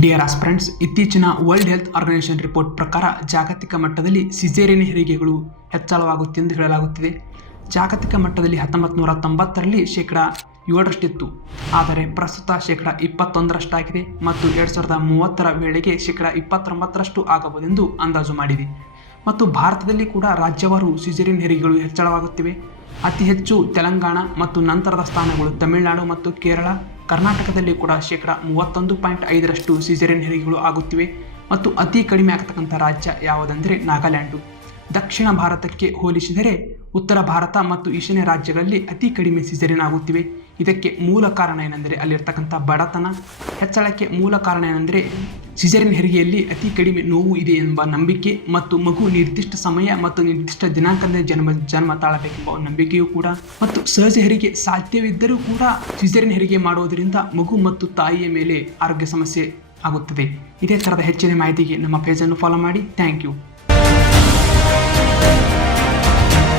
Dear aspirants, ಇತ್ತೀಚಿನ world health organisation report ಪ್ರಕಾರ ಜಾಗತಿಕ ಮಟ್ಟದಲ್ಲಿ ಸಿಸೇರಿಯನ್ ಹೆರಿಗೆಗಳು ಹೆಚ್ಚಳವಾಗುತ್ತೆಂದು ಹೇಳಲಾಗುತ್ತಿದೆ. ಜಾಗತಿಕ ಮಟ್ಟದಲ್ಲಿ 1990ರಲ್ಲಿ ಶೇಕಡ 7ರಷ್ಟಿತ್ತು, ಆದರೆ ಪ್ರಸ್ತುತ ಶೇಕಡ 21ರಷ್ಟಾಗಿದೆ ಮತ್ತು 2030ರ ವೇಳೆಗೆ ಶೇಕಡ 29ರಷ್ಟು ಆಗಬಹುದೆಂದು ಅಂದಾಜು ಮಾಡಿದೆ. ಮತ್ತು ಭಾರತದಲ್ಲಿ ಕೂಡ ರಾಜ್ಯವಾರು ಸಿಸೇರಿಯನ್ ಹೆರಿಗೆಗಳು ಹೆಚ್ಚಳವಾಗುತ್ತಿವೆ. ಅತಿ ಹೆಚ್ಚು ತೆಲಂಗಾಣ ಮತ್ತು ನಂತರದ ಸ್ಥಾನಗಳು ತಮಿಳುನಾಡು ಮತ್ತು ಕೇರಳ. ಕರ್ನಾಟಕದಲ್ಲಿ ಕೂಡ ಶೇಕಡ 31.5ರಷ್ಟು ಸಿಸೇರಿಯನ್ ಹೆರಿಗೆಗಳು ಆಗುತ್ತಿವೆ. ಮತ್ತು ಅತಿ ಕಡಿಮೆ ಆಗತಕ್ಕಂಥ ರಾಜ್ಯ ಯಾವುದೆಂದರೆ ನಾಗಾಲ್ಯಾಂಡು. ದಕ್ಷಿಣ ಭಾರತಕ್ಕೆ ಹೋಲಿಸಿದರೆ ಉತ್ತರ ಭಾರತ ಮತ್ತು ಈಶಾನ್ಯ ರಾಜ್ಯಗಳಲ್ಲಿ ಅತಿ ಕಡಿಮೆ ಸಿಸೇರಿಯನ್ ಆಗುತ್ತಿವೆ. ಇದಕ್ಕೆ ಮೂಲ ಕಾರಣ ಏನೆಂದರೆ ಅಲ್ಲಿರ್ತಕ್ಕಂಥ ಬಡತನ. ಹೆಚ್ಚಳಕ್ಕೆ ಮೂಲ ಕಾರಣ ಏನೆಂದರೆ ಸಿಸೇರಿಯನ್ ಹೆರಿಗೆಯಲ್ಲಿ ಅತಿ ಕಡಿಮೆ ನೋವು ಇದೆ ಎಂಬ ನಂಬಿಕೆ ಮತ್ತು ಮಗು ನಿರ್ದಿಷ್ಟ ಸಮಯ ಮತ್ತು ನಿರ್ದಿಷ್ಟ ದಿನಾಂಕದಲ್ಲಿ ಜನ್ಮ ತಾಳಬೇಕೆಂಬ ನಂಬಿಕೆಯೂ ಕೂಡ. ಮತ್ತು ಸಹಜ ಹೆರಿಗೆ ಸಾಧ್ಯವಿದ್ದರೂ ಕೂಡ ಸಿಸೇರಿಯನ್ ಹೆರಿಗೆ ಮಾಡುವುದರಿಂದ ಮಗು ಮತ್ತು ತಾಯಿಯ ಮೇಲೆ ಆರೋಗ್ಯ ಸಮಸ್ಯೆ ಆಗುತ್ತದೆ. ಇದೇ ಥರದ ಹೆಚ್ಚಿನ ಮಾಹಿತಿಗೆ ನಮ್ಮ ಪೇಜನ್ನು ಫಾಲೋ ಮಾಡಿ. Thank you.